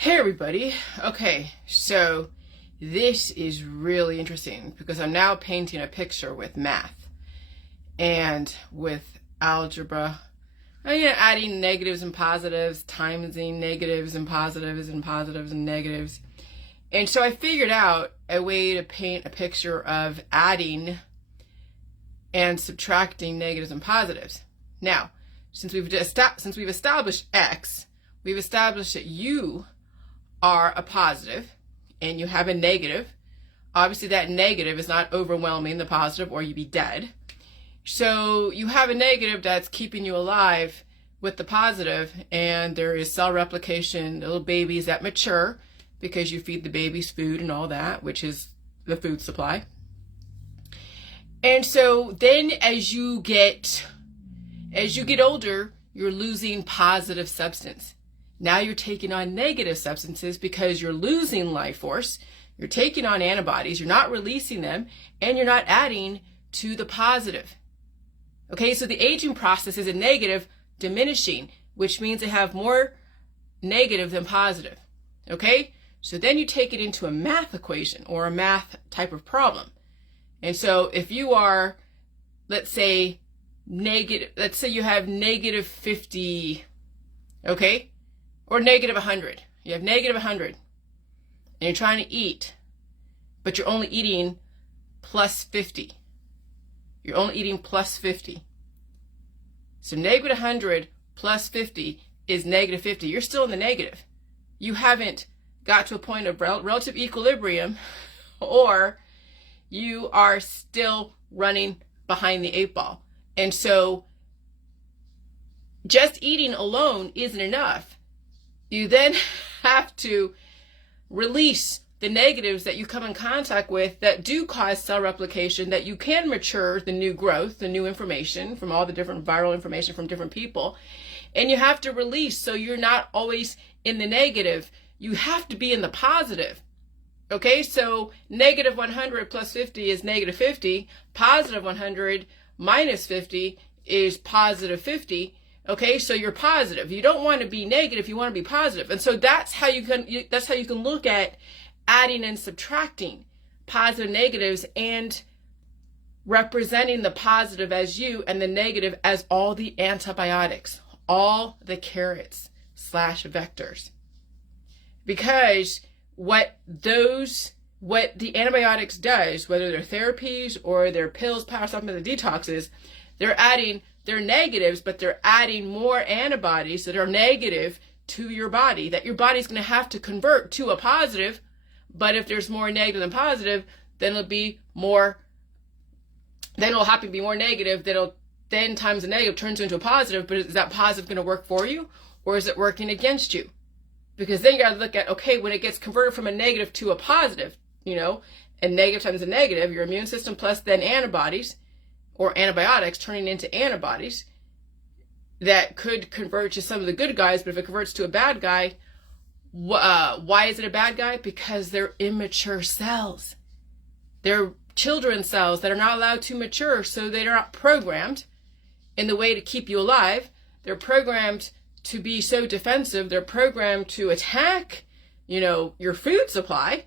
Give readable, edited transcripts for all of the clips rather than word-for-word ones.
Hey everybody. Okay, so this is really interesting because I'm now painting a picture with math and with algebra. Adding negatives and positives, timesing negatives and positives and positives and negatives. And so I figured out a way to paint a picture of adding and subtracting negatives and positives. Now, since we've established X, we've established that you are a positive and you have a negative. Obviously that negative is not overwhelming the positive or you'd be dead. So you have a negative that's keeping you alive with the positive, and there is cell replication, little babies that mature because you feed the babies food and all that, which is the food supply. And so then as you get older, you're losing positive substance. Now you're taking on negative substances because you're losing life force. You're taking on antibodies. You're not releasing them, and you're not adding to the positive. Okay, so the aging process is a negative diminishing, which means they have more negative than positive. Okay, so then you take it into a math equation or a math type of problem. And so if you are, let's say you have negative 50, okay? Or negative 100. You have negative 100 and you're trying to eat, but you're only eating plus 50. You're only eating plus 50. So negative 100 plus 50 is negative 50. You're still in the negative. You haven't got to a point of relative equilibrium, or you are still running behind the 8 ball. And so just eating alone isn't enough. You then have to release the negatives that you come in contact with that do cause cell replication, that you can mature the new growth, the new information from all the different viral information from different people. And you have to release, so you're not always in the negative. You have to be in the positive. Okay, so negative 100 plus 50 is negative 50. Positive 100 minus 50 is positive 50. Okay, so you're positive. You don't want to be negative, you want to be positive. And so that's how you can look at adding and subtracting positive negatives, and representing the positive as you and the negative as all the antibiotics, all the carrots / vectors. Because what the antibiotics does, whether they're therapies or they're pills, power supplements, and detoxes, they're negatives, but they're adding more antibodies that are negative to your body, that your body's going to have to convert to a positive. But if there's more negative than positive, then it'll have to be more negative. Then times the negative turns into a positive. But is that positive going to work for you, or is it working against you? Because then you got to look at, okay, when it gets converted from a negative to a positive, and negative times a negative, your immune system plus then antibodies or antibiotics turning into antibodies that could convert to some of the good guys. But if it converts to a bad guy, why is it a bad guy? Because they're immature cells. They're children cells that are not allowed to mature, so they're not programmed in the way to keep you alive. They're programmed to be so defensive. They're programmed to attack, your food supply.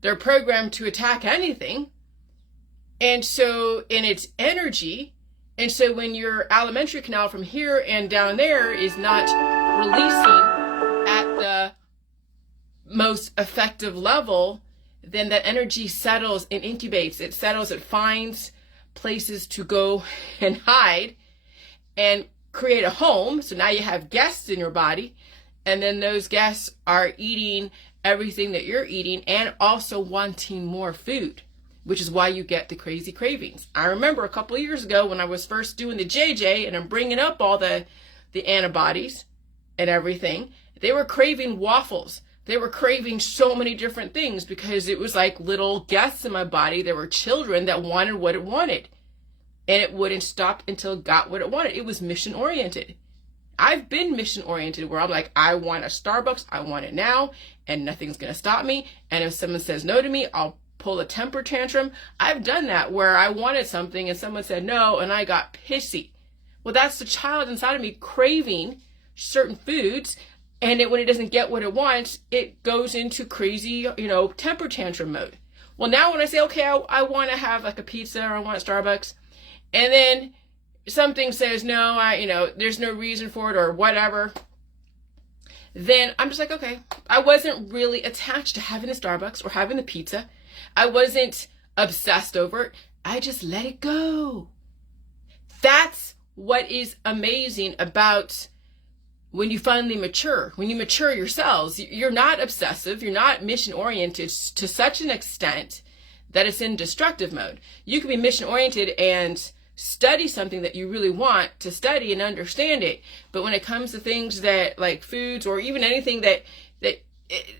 They're programmed to attack anything. And so in its energy, and so when your alimentary canal from here and down there is not releasing at the most effective level, then that energy settles and incubates. It settles, it finds places to go and hide and create a home. So now you have guests in your body, and then those guests are eating everything that you're eating and also wanting more food, which is why you get the crazy cravings. I remember a couple of years ago when I was first doing the JJ and I'm bringing up all the antibodies and everything, they were craving waffles. They were craving so many different things because it was like little guests in my body. There were children that wanted what it wanted, and it wouldn't stop until it got what it wanted. It was mission oriented. I've been mission oriented where I'm like, I want a Starbucks, I want it now, and nothing's going to stop me. And if someone says no to me, I'll pull a temper tantrum. I've done that where I wanted something and someone said no and I got pissy. Well, that's the child inside of me craving certain foods And when it doesn't get what it wants, it goes into crazy, temper tantrum mode. Well, now when I say, okay, I want to have like a pizza or I want Starbucks, and then something says, no, there's no reason for it or whatever, then I'm just like, okay, I wasn't really attached to having the Starbucks or having the pizza. I wasn't obsessed over it. I just let it go. That's what is amazing about when you finally mature. When you mature yourselves, you're not obsessive. You're not mission oriented to such an extent that it's in destructive mode. You can be mission oriented and study something that you really want to study and understand it. But when it comes to things that like foods or even anything that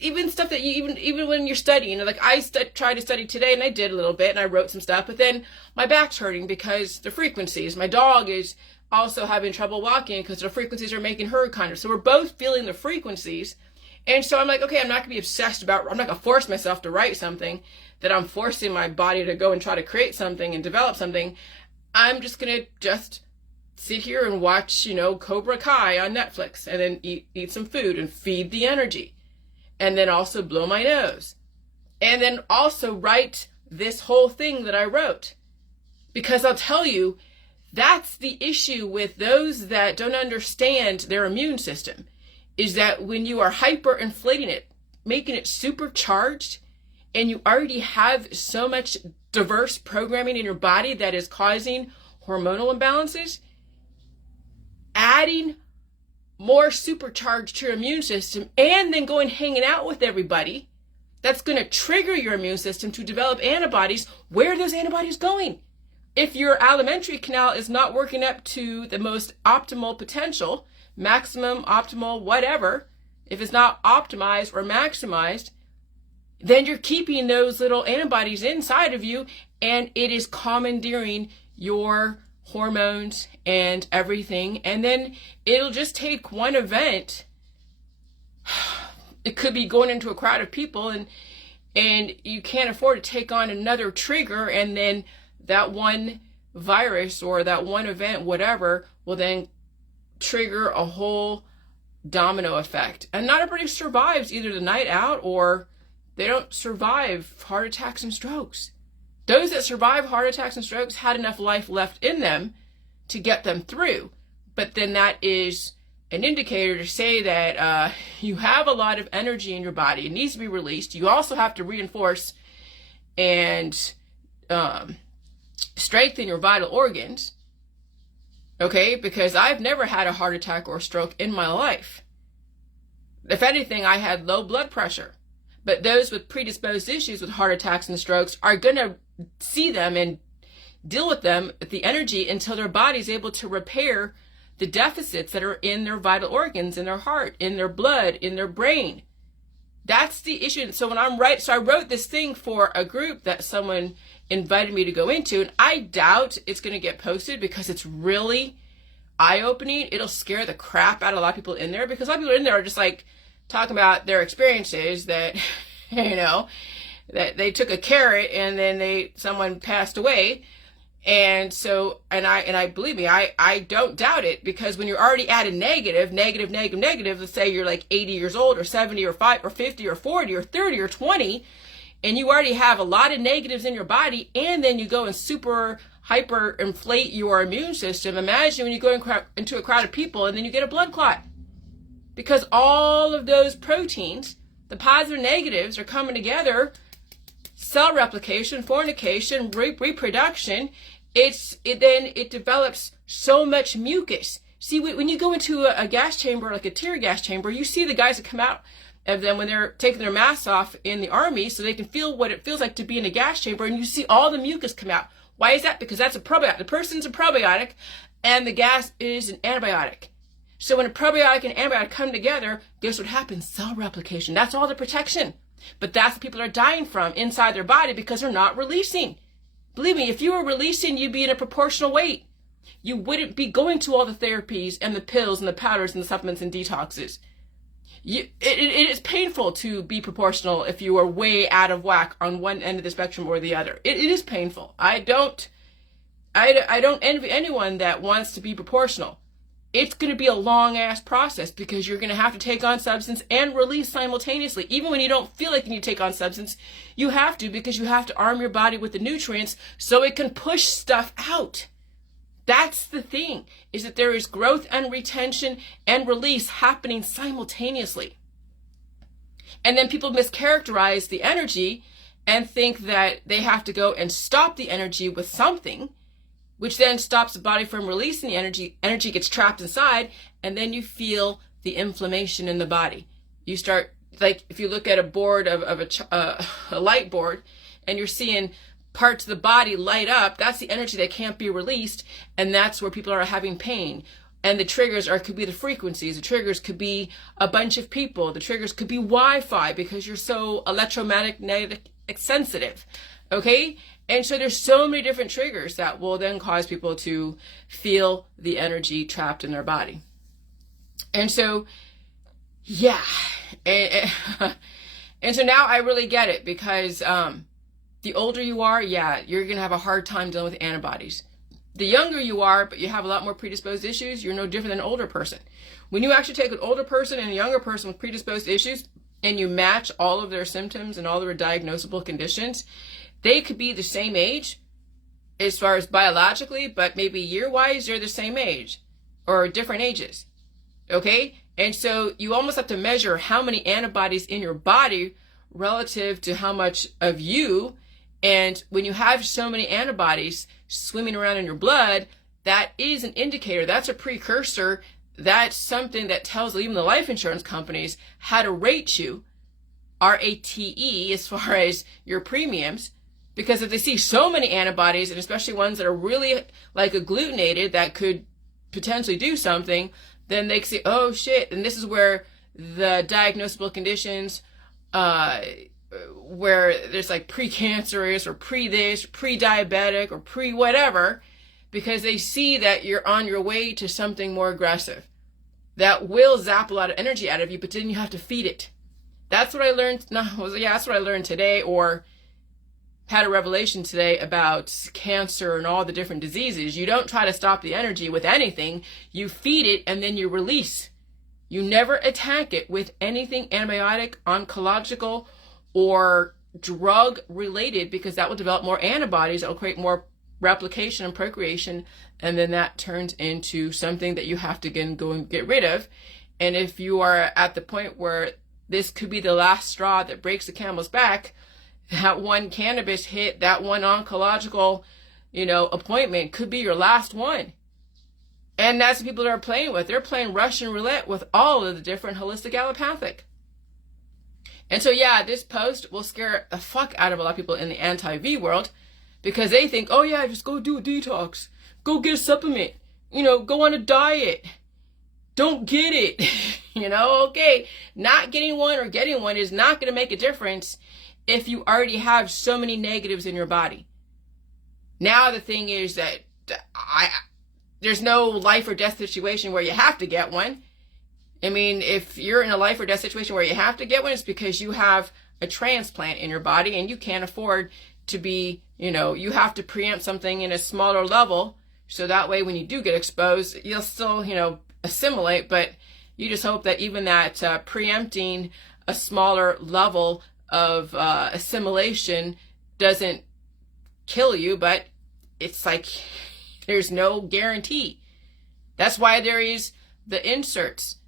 even stuff that you even when you're studying, like I tried to study today and I did a little bit and I wrote some stuff, but then my back's hurting because the frequencies. My dog is also having trouble walking because the frequencies are making her kind of. So we're both feeling the frequencies. And so I'm like, okay, I'm not gonna be obsessed about, I'm not gonna force myself to write something that I'm forcing my body to go and try to create something and develop something. I'm just gonna sit here and watch, Cobra Kai on Netflix and then eat some food and feed the energy. And then also blow my nose. And then also write this whole thing that I wrote. Because I'll tell you, that's the issue with those that don't understand their immune system, is that when you are hyper-inflating it, making it supercharged, and you already have so much diverse programming in your body that is causing hormonal imbalances, adding more supercharged to your immune system and then going hanging out with everybody, that's going to trigger your immune system to develop antibodies. Where are those antibodies going? If your alimentary canal is not working up to the most optimal potential, maximum, optimal, whatever, if it's not optimized or maximized, then you're keeping those little antibodies inside of you and it is commandeering your hormones and everything. And then it'll just take one event. It could be going into a crowd of people and you can't afford to take on another trigger, and then that one virus or that one event, whatever, will then trigger a whole domino effect. And not everybody survives either the night out or they don't survive heart attacks and strokes. Those that survive heart attacks and strokes had enough life left in them to get them through. But then that is an indicator to say that you have a lot of energy in your body. It needs to be released. You also have to reinforce and strengthen your vital organs. Okay, because I've never had a heart attack or stroke in my life. If anything, I had low blood pressure. But those with predisposed issues with heart attacks and strokes are going to see them and deal with them, the energy, until their body's able to repair the deficits that are in their vital organs, in their heart, in their blood, in their brain. That's the issue. So when I wrote this thing for a group that someone invited me to go into, and I doubt it's going to get posted because it's really eye-opening. It'll scare the crap out of a lot of people in there, because a lot of people in there are just like talking about their experiences that, that they took a carrot and then someone passed away. And so, and I believe me, I don't doubt it, because when you're already at a negative, let's say you're like 80 years old or 70 or 5 or 50 or 40 or 30 or 20, and you already have a lot of negatives in your body, and then you go and super hyper inflate your immune system. Imagine when you go into a crowd of people and then you get a blood clot, because all of those proteins, the positive and negatives, are coming together. Cell replication, fornication, reproduction, it develops so much mucus. See, when you go into a gas chamber, like a tear gas chamber, you see the guys that come out of them when they're taking their masks off in the army so they can feel what it feels like to be in a gas chamber, and you see all the mucus come out. Why is that? Because that's a probiotic. The person's a probiotic and the gas is an antibiotic. So when a probiotic and antibiotic come together, guess what happens? Cell replication. That's all the protection. But that's what people are dying from inside their body, because they're not releasing. Believe me, if you were releasing, you'd be in a proportional weight. You wouldn't be going to all the therapies and the pills and the powders and the supplements and detoxes. It is painful to be proportional if you are way out of whack on one end of the spectrum or the other. It is painful. I don't envy anyone that wants to be proportional. it's going to be a long ass process because you're going to have to take on substance and release simultaneously. Even when you don't feel like you need to take on substance, you have to, because you have to arm your body with the nutrients so it can push stuff out. That's the thing, is that there is growth and retention and release happening simultaneously. And then people mischaracterize the energy and think that they have to go and stop the energy with something, which then stops the body from releasing the energy. Energy gets trapped inside, and then you feel the inflammation in the body. You start, like, if you look at a board of a light board, and you're seeing parts of the body light up, that's the energy that can't be released, and that's where people are having pain. And the triggers could be the frequencies. The triggers could be a bunch of people. The triggers could be Wi-Fi because you're so electromagnetic sensitive. Okay? And so there's so many different triggers that will then cause people to feel the energy trapped in their body. And so, yeah. And so now I really get it, because the older you are, yeah, you're going to have a hard time dealing with antibodies. The younger you are, but you have a lot more predisposed issues, you're no different than an older person. When you actually take an older person and a younger person with predisposed issues and you match all of their symptoms and all of their diagnosable conditions, they could be the same age as far as biologically, but maybe year-wise, they're the same age or different ages. Okay? And so you almost have to measure how many antibodies in your body relative to how much of you. And when you have so many antibodies swimming around in your blood, that is an indicator. That's a precursor. That's something that tells even the life insurance companies how to rate you, R-A-T-E, as far as your premiums. Because if they see so many antibodies, and especially ones that are really like agglutinated that could potentially do something, then they can say, oh shit. And this is where the diagnosable conditions, where there's like precancerous or pre-this, pre-diabetic or pre-whatever, because they see that you're on your way to something more aggressive that will zap a lot of energy out of you, but then you have to feed it. That's what I learned. That's what I learned today, or had a revelation today about cancer and all the different diseases. You don't try to stop the energy with anything. You feed it and then you release. You never attack it with anything antibiotic, oncological, or drug related, because that will develop more antibodies. It will create more replication and procreation, and then that turns into something that you have to go and get rid of. And if you are at the point where this could be the last straw that breaks the camel's back, that one cannabis hit, that one oncological, appointment could be your last one. And that's what people are playing with. They're playing Russian roulette with all of the different holistic allopathic. And so, yeah, this post will scare the fuck out of a lot of people in the anti-V world, because they think, oh yeah, just go do a detox. Go get a supplement. Go on a diet. Don't get it. Okay. Not getting one or getting one is not going to make a difference if you already have so many negatives in your body. Now the thing is that there's no life or death situation where you have to get one. I mean, if you're in a life or death situation where you have to get one, it's because you have a transplant in your body and you can't afford to be, you have to preempt something in a smaller level. So that way, when you do get exposed, you'll still, assimilate. But you just hope that even that preempting a smaller level of assimilation doesn't kill you. But it's like there's no guarantee. That's why there is the inserts.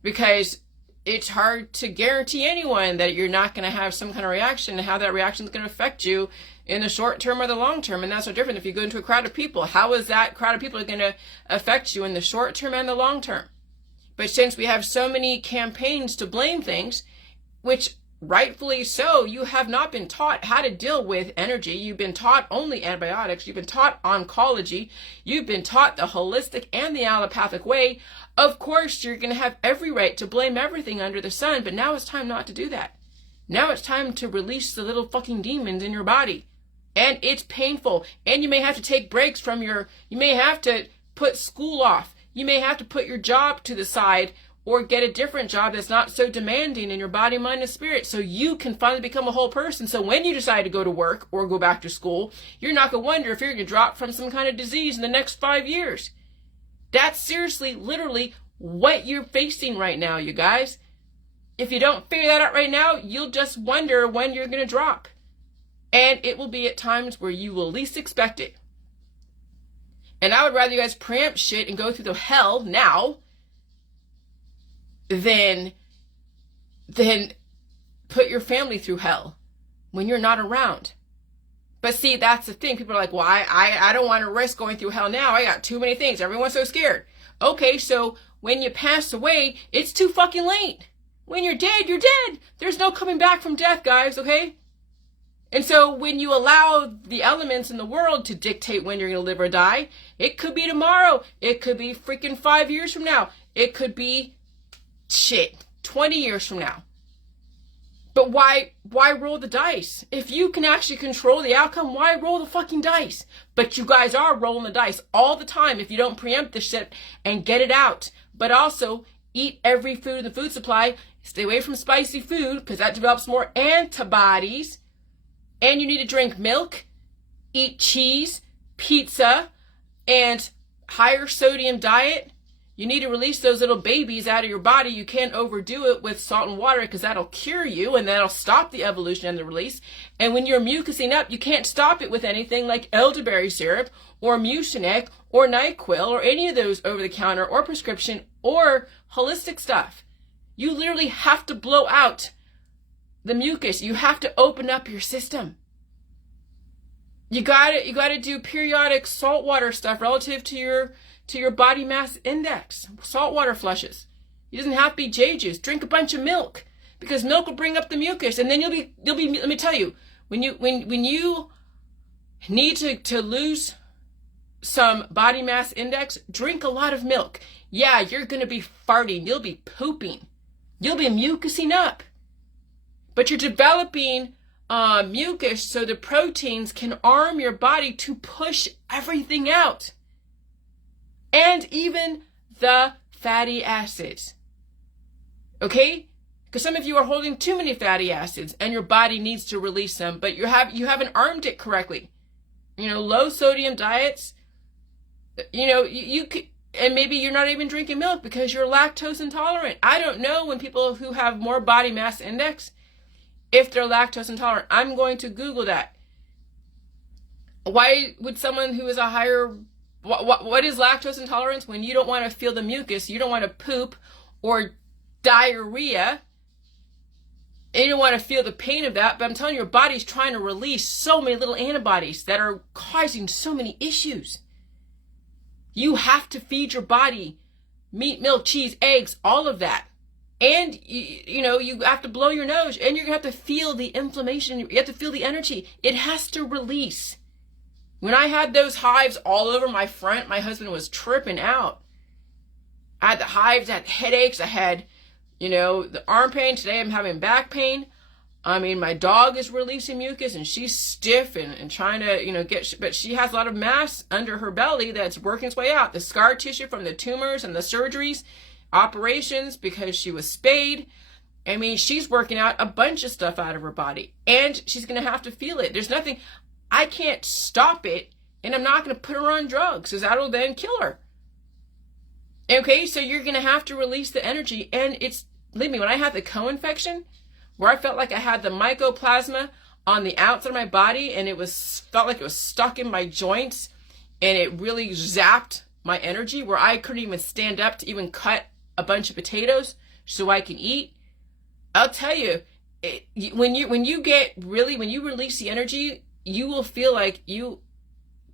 Because it's hard to guarantee anyone that you're not going to have some kind of reaction, and how that reaction is going to affect you in the short term or the long term. And that's no different if you go into a crowd of people. How is that crowd of people going to affect you in the short term and the long term? But since we have so many campaigns to blame things, which rightfully so, you have not been taught how to deal with energy. You've been taught only antibiotics. You've been taught oncology. You've been taught the holistic and the allopathic way. Of course, you're going to have every right to blame everything under the sun, but now it's time not to do that. Now it's time to release the little fucking demons in your body. And it's painful. And you may have to take breaks from you may have to put school off. You may have to put your job to the side, or get a different job that's not so demanding in your body, mind, and spirit, so you can finally become a whole person. So when you decide to go to work or go back to school, you're not going to wonder if you're going to drop from some kind of disease in the next 5 years. That's seriously, literally what you're facing right now, you guys. If you don't figure that out right now, you'll just wonder when you're going to drop. And it will be at times where you will least expect it. And I would rather you guys preempt shit and go through the hell now than put your family through hell when you're not around. But see, that's the thing. People are like, well, I don't want to risk going through hell now. I got too many things. Everyone's so scared. Okay, so when you pass away, it's too fucking late. When you're dead, you're dead. There's no coming back from death, guys, okay? And so when you allow the elements in the world to dictate when you're going to live or die, it could be tomorrow. It could be freaking 5 years from now. It could be, 20 years from now. But why roll the dice? If you can actually control the outcome, why roll the fucking dice? But you guys are rolling the dice all the time if you don't preempt this shit and get it out. But also, eat every food in the food supply. Stay away from spicy food because that develops more antibodies. And you need to drink milk, eat cheese, pizza, and higher sodium diet. You need to release those little babies out of your body. You can't overdo it with salt and water because that'll cure you and that'll stop the evolution and the release. And when you're mucusing up, you can't stop it with anything like elderberry syrup or Mucinex or NyQuil or any of those over-the-counter or prescription or holistic stuff. You literally have to blow out the mucus. You have to open up your system. You gotta do periodic saltwater stuff relative to your body mass index. Saltwater flushes. It doesn't have to be J juice. Drink a bunch of milk because milk will bring up the mucus, and then you'll be. Let me tell you, when you need to lose some body mass index, drink a lot of milk. Yeah, you're gonna be farting. You'll be pooping. You'll be mucusing up. But you're developing mucus so the proteins can arm your body to push everything out. And even the fatty acids. Okay? Because some of you are holding too many fatty acids and your body needs to release them, but you haven't armed it correctly. Low sodium diets, you could, and maybe you're not even drinking milk because you're lactose intolerant. I don't know when people who have more body mass index, if they're lactose intolerant. I'm going to Google that. Why would someone who is a higher, what is lactose intolerance? When you don't want to feel the mucus, you don't want to poop or diarrhea, and you don't want to feel the pain of that, but I'm telling you, your body's trying to release so many little antibodies that are causing so many issues. You have to feed your body meat, milk, cheese, eggs, all of that. And, you have to blow your nose, and you're going to have to feel the inflammation. You have to feel the energy. It has to release. When I had those hives all over my front, my husband was tripping out. I had the hives, I had headaches, I had, the arm pain. Today I'm having back pain. I mean, my dog is releasing mucus, and she's stiff and trying to, but she has a lot of mass under her belly that's working its way out. The scar tissue from the tumors and the surgeries, operations because she was spayed. I mean, she's working out a bunch of stuff out of her body, and she's going to have to feel it. There's nothing, I can't stop it, and I'm not going to put her on drugs because that'll then kill her. Okay, so you're going to have to release the energy, and believe me, when I had the co-infection, where I felt like I had the mycoplasma on the outside of my body, and felt like it was stuck in my joints, and it really zapped my energy, where I couldn't even stand up to even cut a bunch of potatoes so I can eat. I'll tell you, when you release the energy, you will feel like you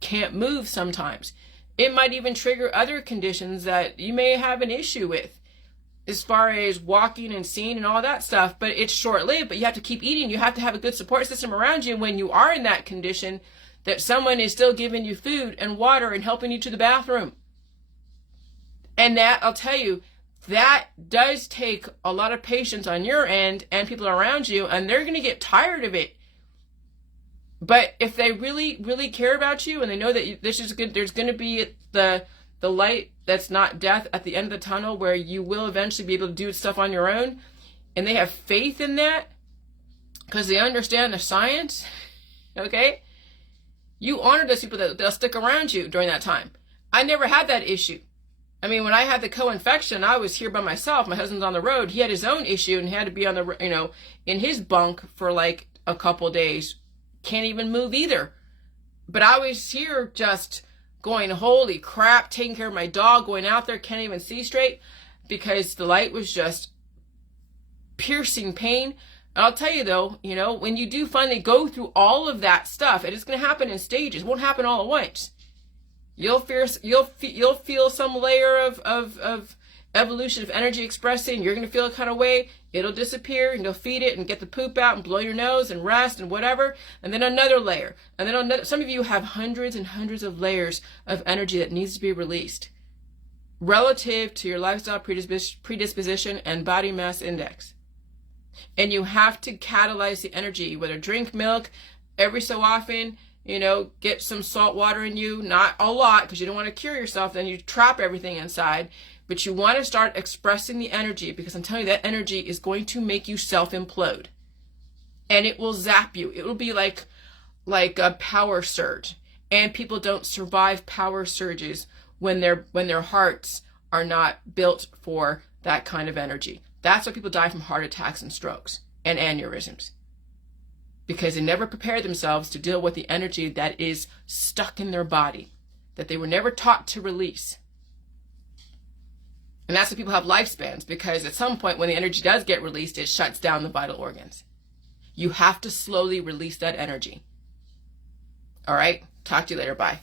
can't move sometimes. It might even trigger other conditions that you may have an issue with as far as walking and seeing and all that stuff, but it's short-lived. But you have to keep eating. You have to have a good support system around you when you are in that condition, that someone is still giving you food and water and helping you to the bathroom. And that, I'll tell you, that does take a lot of patience on your end and people around you, and they're going to get tired of it. But if they really, really care about you and they know that this is good, there's going to be the light that's not death at the end of the tunnel, where you will eventually be able to do stuff on your own, and they have faith in that because they understand the science, okay? You honor those people that they'll stick around you during that time. I never had that issue. I mean, when I had the co-infection, I was here by myself. My husband's on the road. He had his own issue and had to be on the, in his bunk for like a couple days. Can't even move either. But I was here just going, holy crap, taking care of my dog, going out there, can't even see straight because the light was just piercing pain. And I'll tell you though, when you do finally go through all of that stuff, it is going to happen in stages. It won't happen all at once. You'll feel some layer of evolution of energy expressing. You're going to feel a kind of way. It'll disappear and you'll feed it and get the poop out and blow your nose and rest and whatever. And then another layer. And then another. Some of you have hundreds and hundreds of layers of energy that needs to be released relative to your lifestyle predisposition and body mass index. And you have to catalyze the energy, whether drink milk every so often, get some salt water in you, not a lot because you don't want to cure yourself, then you trap everything inside. But you want to start expressing the energy because I'm telling you that energy is going to make you self-implode. And it will zap you. It will be like a power surge. And people don't survive power surges when their hearts are not built for that kind of energy. That's why people die from heart attacks and strokes and aneurysms. Because they never prepared themselves to deal with the energy that is stuck in their body, that they were never taught to release. And that's why people have lifespans, because at some point when the energy does get released, it shuts down the vital organs. You have to slowly release that energy. All right? Talk to you later. Bye.